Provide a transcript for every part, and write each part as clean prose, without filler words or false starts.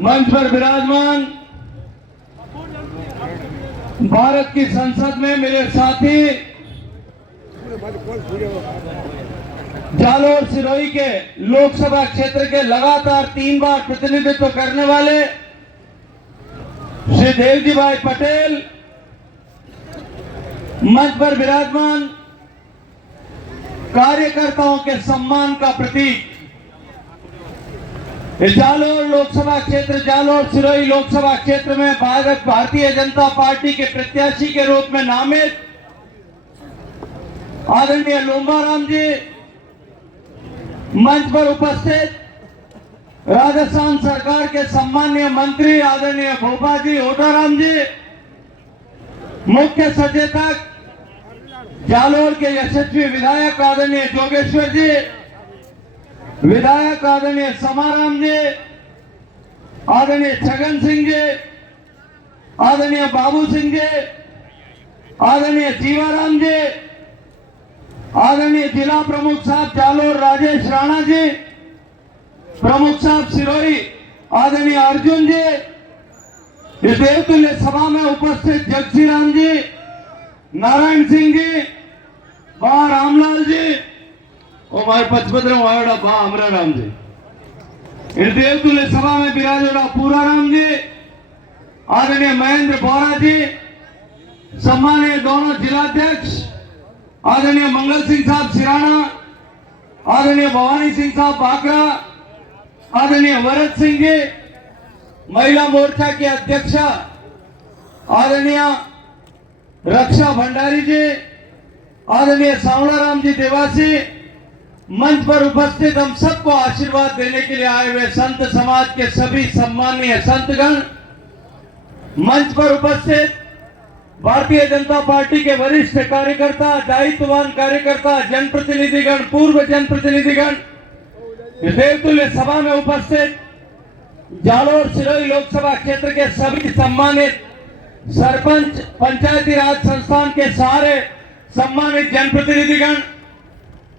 मंच पर विराजमान भारत की संसद में मेरे साथी जालोर सिरोही के लोकसभा क्षेत्र के लगातार 3 बार प्रतिनिधित्व करने वाले श्री देवजी भाई पटेल, मंच पर विराजमान कार्यकर्ताओं के सम्मान का प्रतीक जालोर लोकसभा क्षेत्र, जालोर सिरोही लोकसभा क्षेत्र में भारतीय जनता पार्टी के प्रत्याशी के रूप में नामित आदरणीय लोम्बाराम जी, मंच पर उपस्थित राजस्थान सरकार के सम्मानीय मंत्री आदरणीय भोपा जी ओटाराम जी, मुख्य सचेतक जालोर के यशस्वी विधायक आदरणीय जोगेश्वर जी, विधायक आदरणीय समाराम जी, आदरणीय छगन सिंह जी, आदरणीय बाबू सिंह जी, आदरणीय जीवाराम जी, आदरणीय जिला प्रमुख साहब जालोर राजेश राणा जी, प्रमुख साहब सिरोही आदरणीय अर्जुन जी, इस देवतुल्य सभा में उपस्थित जगसी राम जी, नारायण सिंह जी, बा रामलाल जी और भाई पचपत्र वाड़ा बा अमरा राम जी, इस देवतुल्य सभा में विराजोड़ा पूरा राम जी, आदरणीय महेंद्र बोरा जी, सम्मानीय दोनों जिलाध्यक्ष आदरणीय मंगल सिंह साहब सिराना, आदरणीय भवानी सिंह साहब बाकरा, आदरणीय वरद सिंह जी, महिला मोर्चा की अध्यक्षा आदरणीय रक्षा भंडारी जी, आदरणीय सांवलाराम जी देवासी, मंच पर उपस्थित हम सबको आशीर्वाद देने के लिए आए हुए संत समाज के सभी सम्मानीय संतगण, मंच पर उपस्थित भारतीय जनता पार्टी के वरिष्ठ कार्यकर्ता, दायित्ववान कार्यकर्ता, जनप्रतिनिधिगण, पूर्व जनप्रतिनिधिगण, देवतुल्य सभा में उपस्थित जालोर सिरोही लोकसभा क्षेत्र के सभी सम्मानित सरपंच, पंचायती राज संस्थान के सारे सम्मानित जनप्रतिनिधिगण,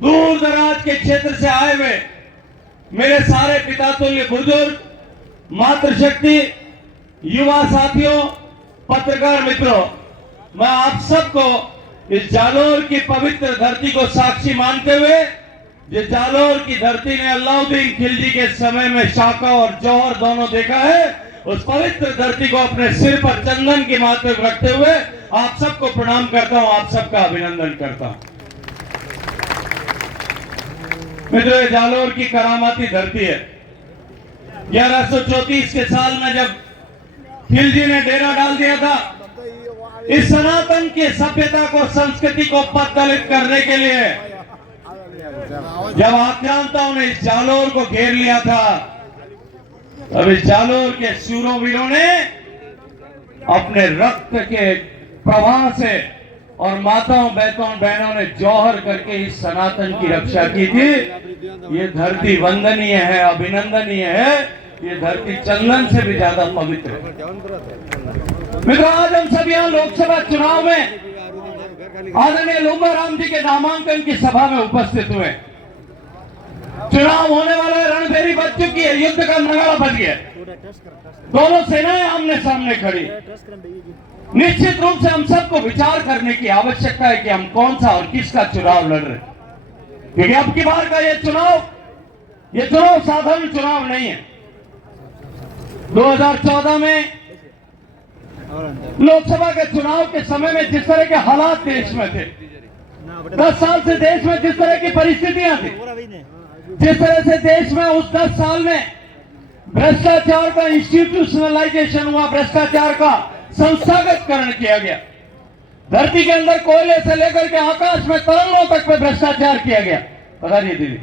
दूर दराज के क्षेत्र से आए हुए मेरे सारे पितातुल्य बुजुर्ग, मातृशक्ति, युवा साथियों, पत्रकार मित्रों, मैं आप सबको इस जालोर की पवित्र धरती को साक्षी मानते हुए, जो जालोर की धरती ने अलाउद्दीन खिलजी के समय में शाका और जौहर दोनों देखा है, उस पवित्र धरती को अपने सिर पर चंदन की माथे रखते हुए आप सबको प्रणाम करता हूं, आप सबका अभिनंदन करता हूं। मित्रों, ये जालोर की करामाती धरती है। 1134 के साल में जब खिलजी ने डेरा डाल दिया था, इस सनातन की सभ्यता को, संस्कृति को पददलित करने के लिए जब आक्रांताओं ने इस जालोर को घेर लिया था, तब इस जालोर के शूरों ने अपने रक्त के प्रवाह से और माताओं बहनों ने जौहर करके इस सनातन की रक्षा की थी। ये धरती वंदनीय है, अभिनंदनीय है। ये धरती चंदन से भी ज्यादा पवित्र है। मित्रों, आज हम सब यहाँ लोकसभा चुनाव में आदरणीय लोम्बाराम जी के नामांकन की सभा में उपस्थित हुए। चुनाव होने वाला है, रणभेरी बज चुकी है, युद्ध का नगाड़ा बज गया, दोनों सेनाएं आमने सामने खड़ी। निश्चित रूप से हम सबको विचार करने की आवश्यकता है कि हम कौन सा और किसका चुनाव लड़ रहे, क्योंकि अब की बार का ये चुनाव साधारण चुनाव नहीं है। 2014 में लोकसभा के चुनाव के समय में जिस तरह के हालात देश में थे, 10 साल से देश में जिस तरह की परिस्थितियां थी, जिस तरह से देश में उस 10 साल में भ्रष्टाचार का इंस्टीट्यूशनलाइजेशन हुआ, भ्रष्टाचार का संस्थागतकरण किया गया, धरती के अंदर कोयले से लेकर के आकाश में तरंगों तक पे भ्रष्टाचार किया गया। पता नहीं दीदी,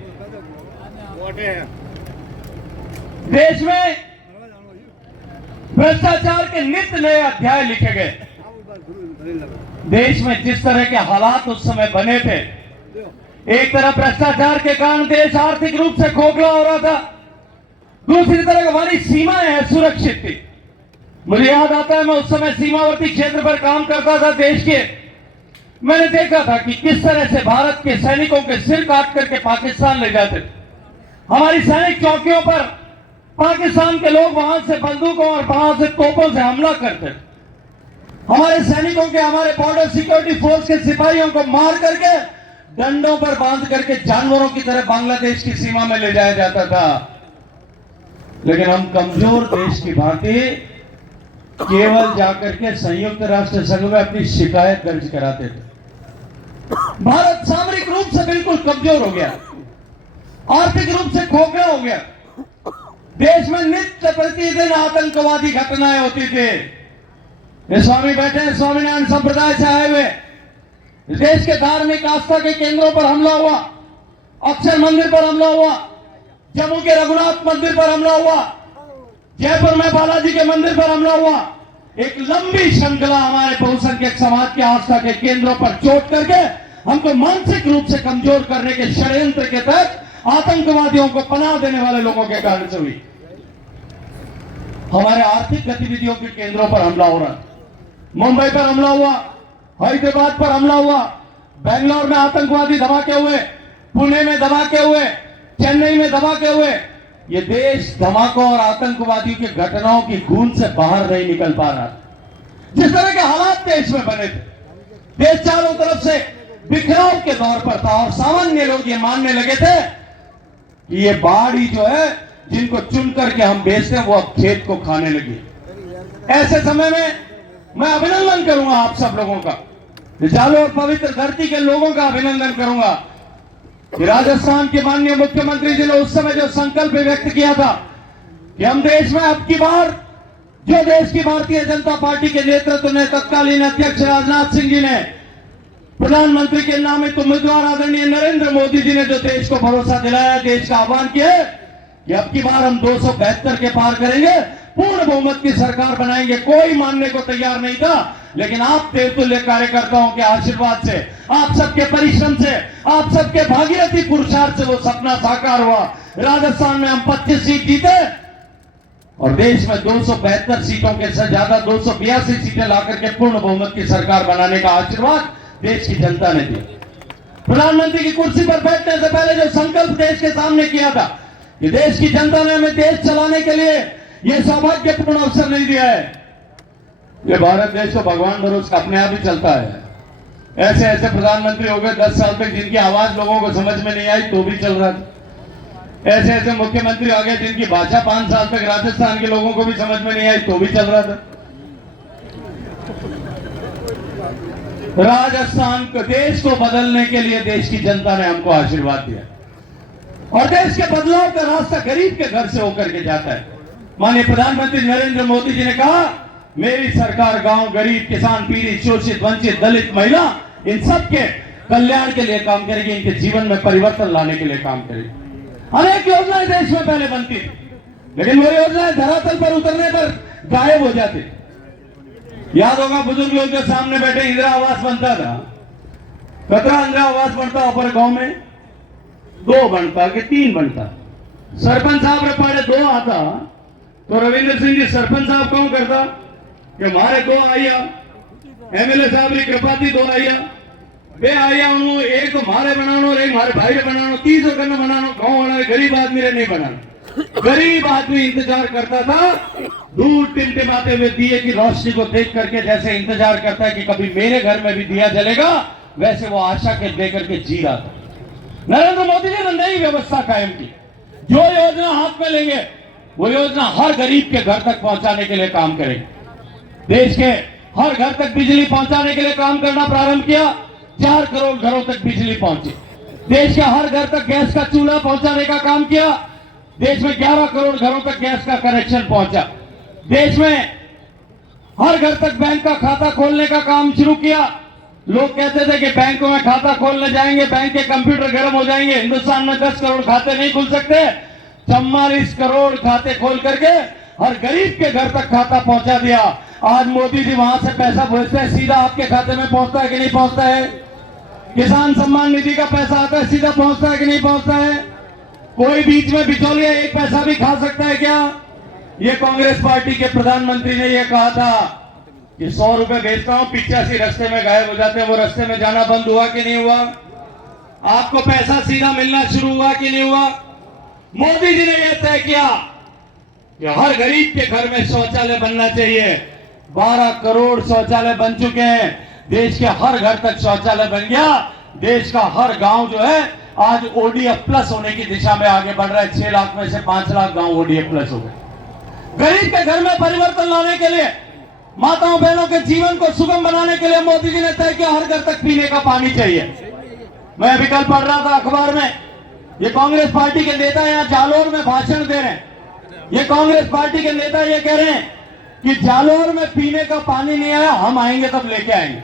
देश में भ्रष्टाचार के नित्य नए अध्याय लिखे गए। देश में जिस तरह के हालात उस समय बने थे, एक तरफ भ्रष्टाचार के कारण देश आर्थिक रूप से खोखला हो रहा था, दूसरी तरफ हमारी सीमाएं सुरक्षित थी। मुझे याद आता है, मैं उस समय सीमावर्ती क्षेत्र पर काम करता था देश के। मैंने देखा था कि किस तरह से भारत के सैनिकों के सिर काट करके पाकिस्तान ले जाते थे। हमारी सैनिक चौकियों पर पाकिस्तान के लोग वहां से बंदूकों और वहां से तोपों से हमला करते थे। हमारे सैनिकों के, हमारे बॉर्डर सिक्योरिटी फोर्स के सिपाहियों को मार करके डंडों पर बांध करके जानवरों की तरह बांग्लादेश की सीमा में ले जाया जाता था। लेकिन हम कमजोर देश की भांति केवल जाकर के संयुक्त राष्ट्र संघ में अपनी शिकायत दर्ज कराते थे। भारत सामरिक रूप से बिल्कुल कमजोर हो गया, आर्थिक रूप से खोखला हो गया। देश में नित्य प्रतिदिन आतंकवादी घटनाएं होती थी। ये स्वामी बैठे हैं, स्वामीनारायण संप्रदाय से आए हुए, देश के धार्मिक आस्था के केंद्रों पर हमला हुआ, अक्षर मंदिर पर हमला हुआ, जम्मू के रघुनाथ मंदिर पर हमला हुआ, जयपुर में बालाजी के मंदिर पर हमला हुआ। एक लंबी श्रृंखला हमारे बहुसंख्यक समाज के आस्था के केंद्रों पर चोट करके हमको मानसिक रूप से कमजोर करने के षड्यंत्र के तहत आतंकवादियों को पनाह देने वाले लोगों के कारण से हुई। हमारे आर्थिक गतिविधियों के केंद्रों पर हमला हो रहा, मुंबई पर हमला हुआ, हैदराबाद पर हमला हुआ, बेंगलोर में आतंकवादी धमाके हुए, पुणे में धमाके हुए, चेन्नई में धमाके हुए। ये देश धमाकों और आतंकवादियों की घटनाओं की गूंज से बाहर नहीं निकल पा रहा। जिस तरह के हालात देश में बने थे, देश चारों तरफ से बिखराव के दौर पर था और सामान्य लोग ये मानने लगे थे कि ये बाढ़ जो है, जिनको चुन करके हम बेचते हैं, वो अब खेत को खाने लगी। ऐसे समय में मैं अभिनंदन करूंगा आप सब लोगों का, जालोर और पवित्र धरती के लोगों का अभिनंदन करूंगा कि राजस्थान के माननीय मुख्यमंत्री जी ने उस समय जो संकल्प व्यक्त किया था कि हम देश में अब की बार, जो देश की भारतीय जनता पार्टी के नेतृत्व ने, तत्कालीन अध्यक्ष राजनाथ सिंह जी ने, प्रधानमंत्री के नामित उम्मीदवार आदरणीय नरेंद्र मोदी जी ने जो देश को भरोसा दिलाया, देश का आह्वान किया कि अब की बार हम 272 के पार करेंगे, पूर्ण बहुमत की सरकार बनाएंगे। कोई मानने को तैयार नहीं था, लेकिन आप देवतुल्य कार्यकर्ताओं के आशीर्वाद से, आप सबके परिश्रम से, आप सबके भागीरथी पुरुषार्थ से वो सपना साकार हुआ। राजस्थान में हम 25 सीट जीते और देश में 272 सीटों के से ज्यादा 282 सीटें लाकर के पूर्ण बहुमत की सरकार बनाने का आशीर्वाद देश की जनता ने दिया। प्रधानमंत्री की कुर्सी पर बैठने से पहले जो संकल्प देश के सामने किया था कि देश की जनता ने हमें देश चलाने के लिए यह सौभाग्यपूर्ण अवसर नहीं दिया है। ये भारत देश तो भगवान भरोसे अपने आप ही चलता है। ऐसे ऐसे प्रधानमंत्री हो गए 10 साल तक जिनकी आवाज लोगों को समझ में नहीं आई तो भी चल रहा था। ऐसे ऐसे मुख्यमंत्री आ गए जिनकी भाषा 5 साल तक राजस्थान के लोगों को भी समझ में नहीं आई तो भी चल रहा था। राजस्थान को, देश को बदलने के लिए देश की जनता ने हमको आशीर्वाद दिया और देश के बदलाव का रास्ता गरीब के घर से होकर के जाता है। माननीय प्रधानमंत्री नरेंद्र मोदी जी ने कहा, मेरी सरकार गांव, गरीब, किसान, पीड़ित, शोषित, वंचित, दलित, महिला, इन सब के कल्याण के लिए काम करेगी, इनके जीवन में परिवर्तन लाने के लिए काम करेगी। अनेक योजनाएं देश में पहले बनती थी, लेकिन वो योजनाएं धरातल पर उतरने पर गायब हो जाती। याद होगा बुजुर्ग लोग जो सामने बैठे, इंदिरा आवास बनता था, 15 इंदिरा आवास बनता, ऊपर गांव में 2 बनता कि 3 बनता। सरपंच साहब ने पहले 2 आता तो रविंद्र सिंह जी सरपंच साहब कौन करता कि हमारे 2 आइया, एमएलए साहब की कृपा थी 2 आइया, 2 आइया, उन्होंने एक तो मारे बनाना और एक मारे भाई बनाना, 30 करना बनाना, गाँव वाला गरीब आदमी ने नहीं बनाना। गरीब आदमी इंतजार करता था, दूर टिमटिमाते हुए दिए की रोशनी को देख करके जैसे इंतजार करता है कि कभी मेरे घर में भी दिया जलेगा, वैसे वो आशा के देकर के जी रहा था। नरेंद्र मोदी जी ने नई व्यवस्था कायम की। जो योजना हाथ में लेंगे वो योजना हर गरीब के घर तक पहुंचाने के लिए काम करेगी। देश के हर घर तक बिजली पहुंचाने के लिए काम करना प्रारंभ किया। 4 करोड़ घरों तक बिजली पहुंची। देश के हर घर तक गैस का चूल्हा पहुंचाने का काम किया। देश में 11 करोड़ घरों तक गैस का कनेक्शन पहुंचा। देश में हर घर तक बैंक का खाता खोलने का काम शुरू किया। लोग कहते थे कि बैंकों में खाता खोलने जाएंगे, बैंक के कंप्यूटर गर्म हो जाएंगे, हिंदुस्तान में 10 करोड़ खाते नहीं खुल सकते। 44 करोड़ खाते खोल करके हर गरीब के घर तक खाता पहुंचा दिया। आज मोदी जी वहां से पैसा भेजते हैं, सीधा आपके खाते में पहुंचता है कि नहीं पहुंचता है? किसान सम्मान निधि का पैसा आता है, सीधा पहुंचता है कि नहीं पहुंचता है? कोई बीच में बिचौलिया 1 पैसा भी खा सकता है क्या? ये कांग्रेस पार्टी के प्रधानमंत्री ने यह कहा था कि 100 रुपए भेजता हूं, 85 रास्ते में गायब हो जाते हैं। वो रास्ते में जाना बंद हुआ कि नहीं हुआ? आपको पैसा सीधा मिलना शुरू हुआ कि नहीं हुआ? मोदी जी ने यह तय किया कि हर गरीब के घर में शौचालय बनना चाहिए। 12 करोड़ शौचालय बन चुके हैं, देश के हर घर तक शौचालय बन गया। देश का हर गांव जो है आज ओडीएफ प्लस होने की दिशा में आगे बढ़ रहा है। 6 लाख में से 5 लाख गांव ओडीएफ प्लस हो गए। गरीब के घर में परिवर्तन लाने के लिए, माताओं बहनों के जीवन को सुगम बनाने के लिए मोदी जी ने तय किया हर घर तक पीने का पानी चाहिए। मैं अभी कल पढ़ रहा था अखबार में, ये कांग्रेस पार्टी के नेता यहाँ जालोर में भाषण दे रहे हैं। ये कांग्रेस पार्टी के नेता ये कह रहे हैं कि जालोर में पीने का पानी नहीं आया, हम आएंगे तब लेके आएंगे।